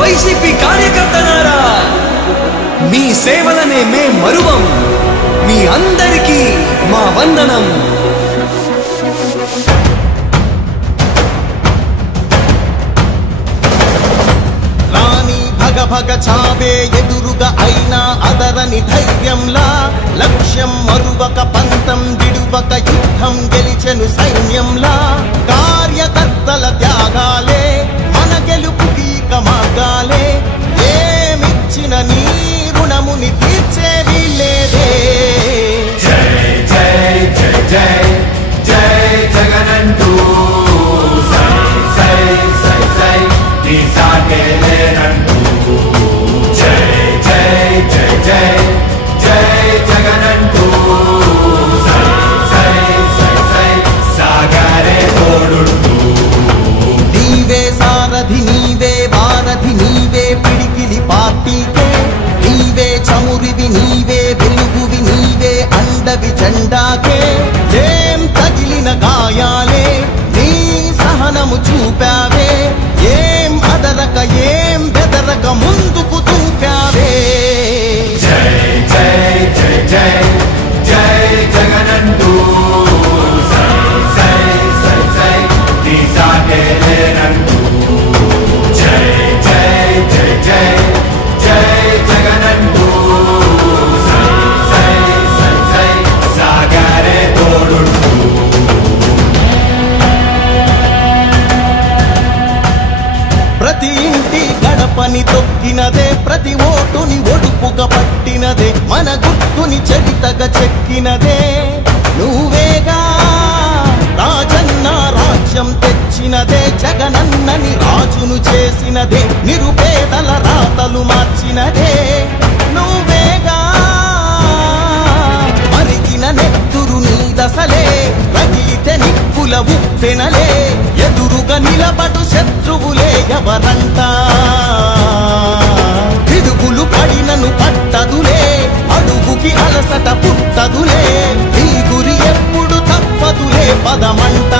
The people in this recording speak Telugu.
వైసీపీ కార్యకర్తలారా, మీ సేవలనే మే మరువం. మీ అందరికీ మా వందనం. రాణి భగ భగ చావే ఎదురుగా అయినా అదరని ధైర్యంలా, లక్ష్యం మరువక పంతం విడువక యుద్ధం గెలిచెను సైన్యంలా. కార్యకర్తల త్యాగాలే మన గెలుపుకి మార్గాలే. ఏమిచ్చిన నీ రుణముని తీర్చేది లేదే. జై జై జై జై జై జగనంటూ సై సై సై సై నీ సాగే లేనంటూ. జై జై జై జై జై జగనంటూ సై సై సై సై సాగరే తోడుంటూ. నీవే సారథి నీవే వారధి నీవే పిడికిలి పార్టీకే. నీవే చమురివి నీవే వెలుగువి నీవే అండవి జెండాకే. ఏం తగిలిన గాయాలే నీ సహనము చూపావే. ఏం అదరక ఏం బెదరక ముందుకు దూకావే. జై జై జై జై జై జగనంటూ సై సై సై సై నీ సాగే లేనంటూ. జై జై జై జై జై జగనంటూ సై సై సై సై సాగరే తోడుంటూ. ప్రతి ఇంటి గడపని తొక్కినదే, ప్రతి ఓటుని ఒడుపుగా పట్టినదే, మన గుర్తుని చరితగా చెక్కినదే నువ్వేగా. రాజన్న రాజ్యం తెచ్చినదే, జగనన్నని రాజును చేసినదే, నిరుపేదల రాతలు మార్చినదే నువ్వేగా. మరిగిన నెత్తురు నీ దశలే, రగిలితే నిప్పుల ఉప్పెనలే. ఎదురుగా నిలబడు శత్రువులే ఎవరంట. పిడుగులు పడినను పట్టదులే, అడుగుకి అలసట పుట్టదులే. ఈ గురి ఎప్పుడు తప్పదులే పదమంట.